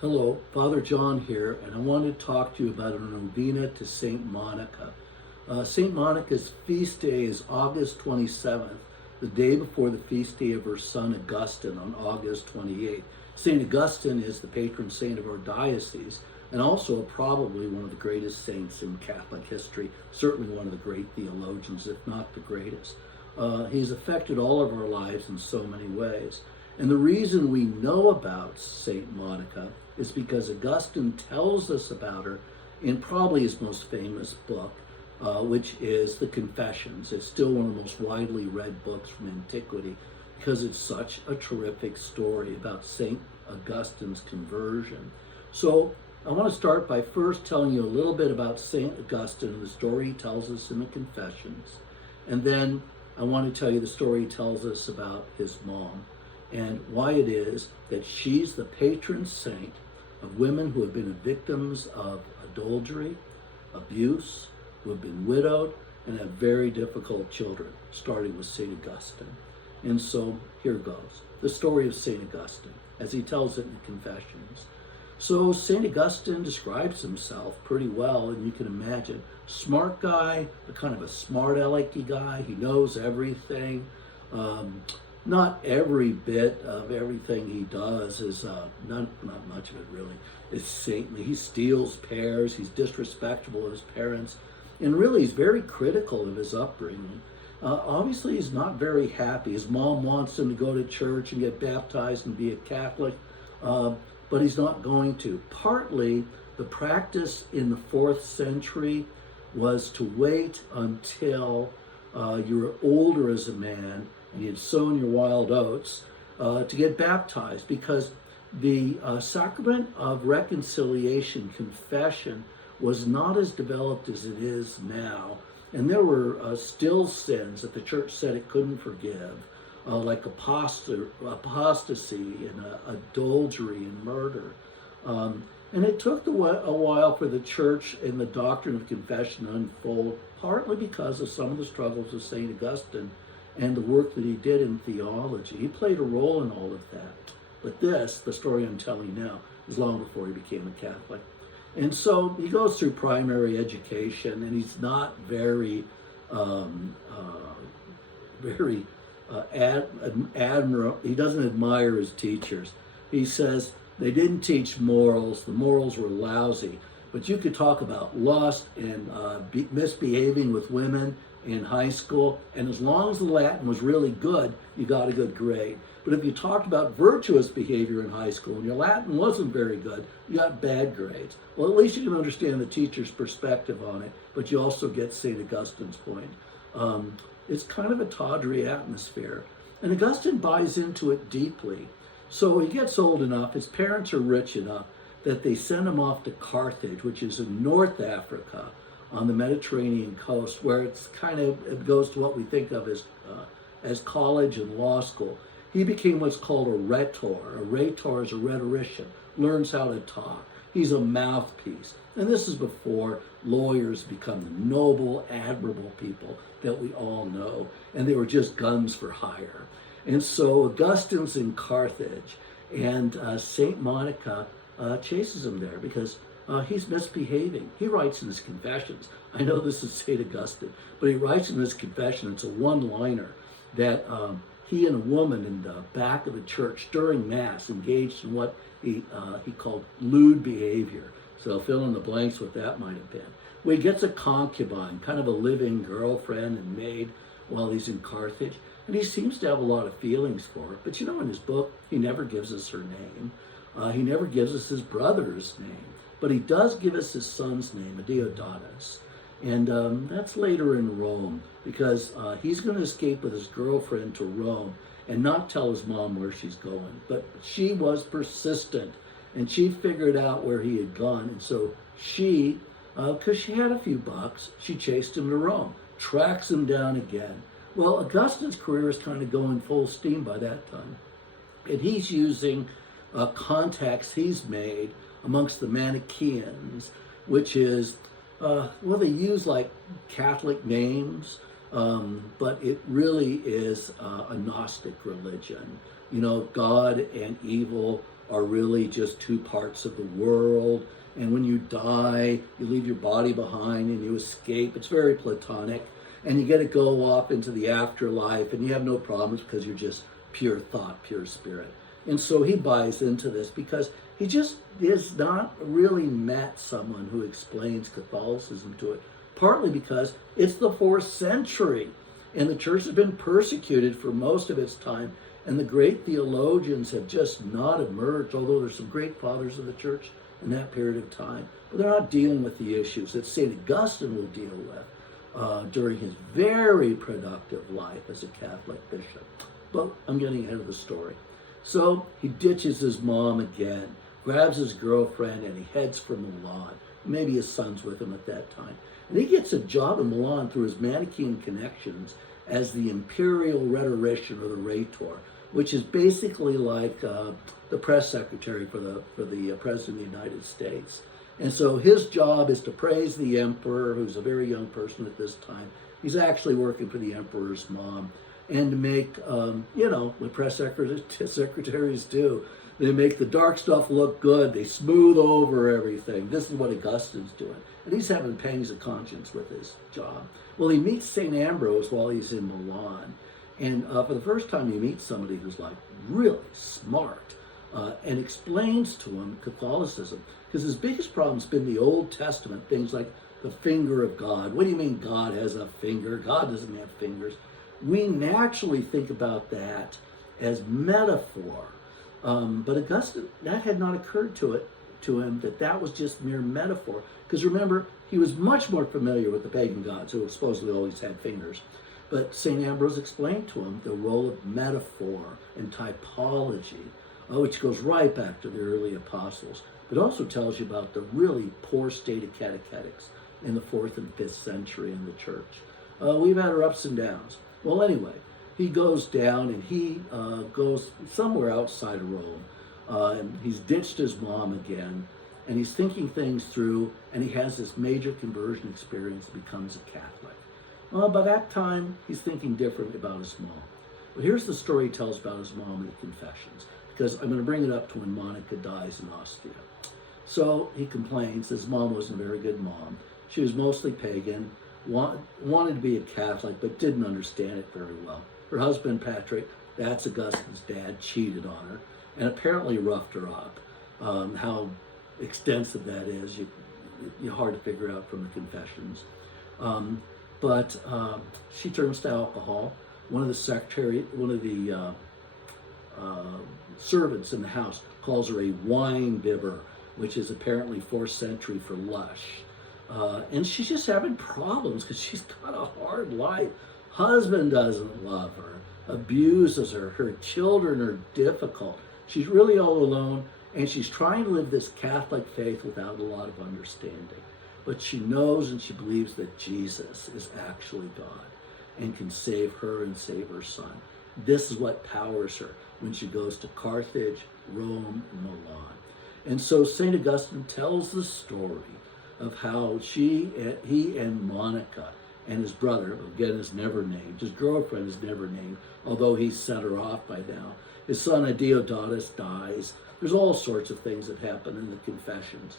Hello, Father John here, and I want to talk to you about a novena to Saint Monica. Saint Monica's feast day is August 27th, the day before the feast day of her son Augustine on August 28th. Saint Augustine is the patron saint of our diocese and also probably one of the greatest saints in Catholic history, certainly one of the great theologians, if not the greatest. He's affected all of our lives in so many ways. And the reason we know about Saint Monica is because Augustine tells us about her in probably his most famous book, which is the Confessions. It's still one of the most widely read books from antiquity because it's such a terrific story about Saint Augustine's conversion. So I want to start by first telling you a little bit about Saint Augustine and the story he tells us in the Confessions. And then I want to tell you the story he tells us about his mom and why it is that she's the patron saint of women who have been victims of adultery, abuse, who have been widowed, and have very difficult children, starting with St. Augustine. And so here goes, the story of St. Augustine, as he tells it in the Confessions. So St. Augustine describes himself pretty well, and you can imagine, smart guy, but kind of a smart alecky guy. He knows everything. Not every bit of everything he does is, not much of it really, is saintly. He steals pears, he's disrespectful to his parents, and really he's very critical of his upbringing. Obviously he's not very happy. His mom wants him to go to church and get baptized and be a Catholic, but he's not going to. Partly, the practice in the 4th century was to wait until you were older as a man and you had sown your wild oats to get baptized, because the sacrament of reconciliation, confession, was not as developed as it is now. And there were still sins that the church said it couldn't forgive, like apostasy and adultery and murder. And it took a while for the church and the doctrine of confession to unfold, partly because of some of the struggles of St. Augustine and the work that he did in theology. He played a role in all of that. But this, the story I'm telling now, is long before he became a Catholic. And so he goes through primary education, and he's not very he doesn't admire his teachers. He says they didn't teach morals. The morals were lousy. But you could talk about lust and misbehaving with women in high school, and as long as the Latin was really good, you got a good grade. But if you talked about virtuous behavior in high school and your Latin wasn't very good, you got bad grades. Well, at least you can understand the teacher's perspective on it, but you also get St. Augustine's point. It's kind of a tawdry atmosphere, and Augustine buys into it deeply. So he gets old enough, his parents are rich enough, that they send him off to Carthage, which is in North Africa, on the Mediterranean coast, where it goes to what we think of as college and law school. He became what's called a rhetor. A rhetor is a rhetorician, learns how to talk. He's a mouthpiece. And this is before lawyers become the noble, admirable people that we all know. And they were just guns for hire. And so Augustine's in Carthage, and St. Monica chases him there because he's misbehaving. He writes in his Confessions, I know this is St. Augustine, but he writes in his confession, it's a one-liner, that he and a woman in the back of the church during Mass engaged in what he called lewd behavior. So fill in the blanks what that might have been. Well, he gets a concubine, kind of a living girlfriend and maid, while he's in Carthage. And he seems to have a lot of feelings for her. But in his book, he never gives us her name. He never gives us his brother's name. But he does give us his son's name, Deodatus. And that's later in Rome, because he's going to escape with his girlfriend to Rome and not tell his mom where she's going. But she was persistent, and she figured out where he had gone. And so she, because she had a few bucks, she chased him to Rome, tracks him down again. Well, Augustine's career is kind of going full steam by that time. And he's using contacts he's made amongst the Manichaeans, which is, they use like Catholic names, But it really is a Gnostic religion. You know, God and evil are really just two parts of the world. And when you die, you leave your body behind and you escape. It's very Platonic. And you get to go off into the afterlife and you have no problems because you're just pure thought, pure spirit. And so he buys into this because he just has not really met someone who explains Catholicism to it, partly because it's the 4th century and the church has been persecuted for most of its time, and the great theologians have just not emerged, although there's some great fathers of the church in that period of time, but they're not dealing with the issues that St. Augustine will deal with during his very productive life as a Catholic bishop. But I'm getting ahead of the story. So he ditches his mom again, grabs his girlfriend, and he heads for Milan. Maybe his son's with him at that time. And he gets a job in Milan through his Manichaean connections as the imperial rhetorician, or the rhetor, which is basically like the press secretary for the president of the United States. And so his job is to praise the emperor, who's a very young person at this time. He's actually working for the emperor's mom, and to make, what press secretaries do. They make the dark stuff look good. They smooth over everything. This is what Augustine's doing. And he's having pangs of conscience with his job. Well, he meets St. Ambrose while he's in Milan. And for the first time, he meets somebody who's like really smart and explains to him Catholicism. Because his biggest problem's been the Old Testament, things like the finger of God. What do you mean God has a finger? God doesn't have fingers. We naturally think about that as metaphor. But Augustine, that had not occurred to him that was just mere metaphor. Because remember, he was much more familiar with the pagan gods, who supposedly always had fingers. But St. Ambrose explained to him the role of metaphor and typology, which goes right back to the early apostles, but also tells you about the really poor state of catechetics in the 4th and 5th century in the church. We've had our ups and downs. Well, anyway, he goes down and he goes somewhere outside of Rome. And he's ditched his mom again, and he's thinking things through, and he has this major conversion experience and becomes a Catholic. By that time, he's thinking differently about his mom. But here's the story he tells about his mom in the Confessions, because I'm going to bring it up to when Monica dies in Ostia. So he complains his mom wasn't a very good mom. She was mostly pagan, wanted to be a Catholic, but didn't understand it very well. Her husband, Patrick, that's Augustine's dad, cheated on her and apparently roughed her up. How extensive that is, you're hard to figure out from the Confessions. But she turns to alcohol. One of the servants in the house calls her a wine bibber, which is apparently 4th century for lush. And she's just having problems because she's got a hard life. Husband doesn't love her, abuses her. Her children are difficult. She's really all alone, and she's trying to live this Catholic faith without a lot of understanding. But she knows and she believes that Jesus is actually God and can save her and save her son. This is what powers her when she goes to Carthage, Rome, and Milan. And so St. Augustine tells the story of how he and Monica and his brother, again, is never named, his girlfriend is never named, although he's sent her off by now. His son Deodatus dies. There's all sorts of things that happen in the Confessions.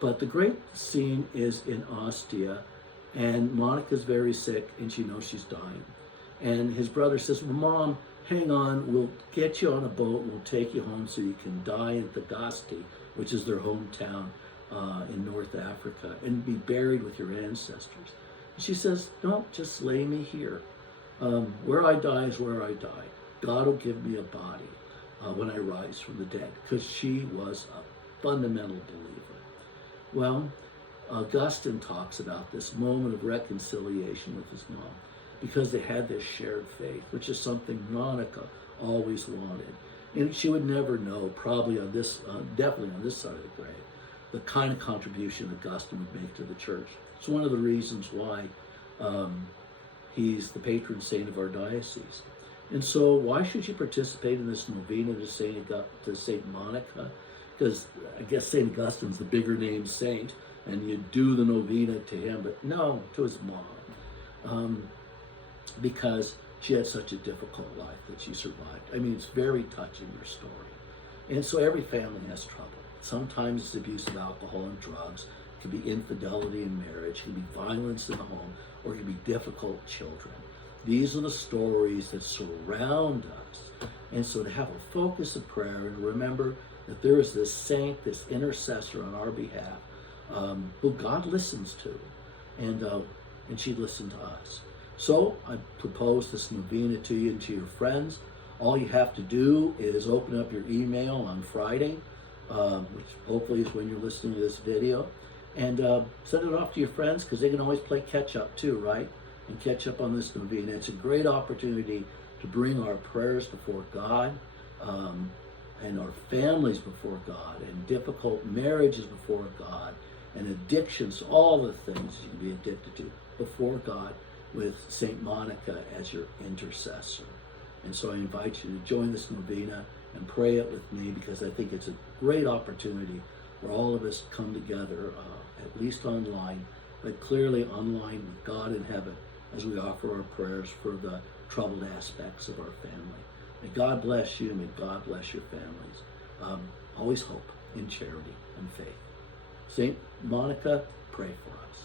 But the great scene is in Ostia, and Monica's very sick, and she knows she's dying. And his brother says, well, Mom, hang on, we'll get you on a boat, we'll take you home so you can die in Tagaste, which is their hometown in North Africa, and be buried with your ancestors. And she says, no, just lay me here. Where I die is where I die. God will give me a body when I rise from the dead, because she was a fundamental believer. Well, Augustine talks about this moment of reconciliation with his mom because they had this shared faith, which is something Monica always wanted. And she would never know, probably on this, definitely on this side of the grave, the kind of contribution Augustine would make to the church. It's one of the reasons why he's the patron saint of our diocese. And so why should she participate in this novena to Saint Monica? Because I guess St. Augustine's the bigger named saint, and you do the novena to him, but no, to his mom. because she had such a difficult life that she survived. I mean, it's very touching, her story. And so every family has trouble. Sometimes it's abuse of alcohol and drugs. It can be infidelity in marriage. It can be violence in the home, or it can be difficult children. These are the stories that surround us. And so to have a focus of prayer and remember that there is this saint, this intercessor on our behalf, who God listens to. And she listened to us. So I propose this novena to you and to your friends. All you have to do is open up your email on Friday, which hopefully is when you're listening to this video, and send it off to your friends, because they can always play catch up too, right? And catch up on this novena. It's a great opportunity to bring our prayers before God, and our families before God, and difficult marriages before God, and addictions, all the things you can be addicted to before God, with St. Monica as your intercessor. And so I invite you to join this novena and pray it with me, because I think it's a great opportunity where all of us come together, at least online, but clearly online with God in heaven, as we offer our prayers for the troubled aspects of our family. May God bless you. May God bless your families. Always hope in charity and faith. St. Monica, pray for us.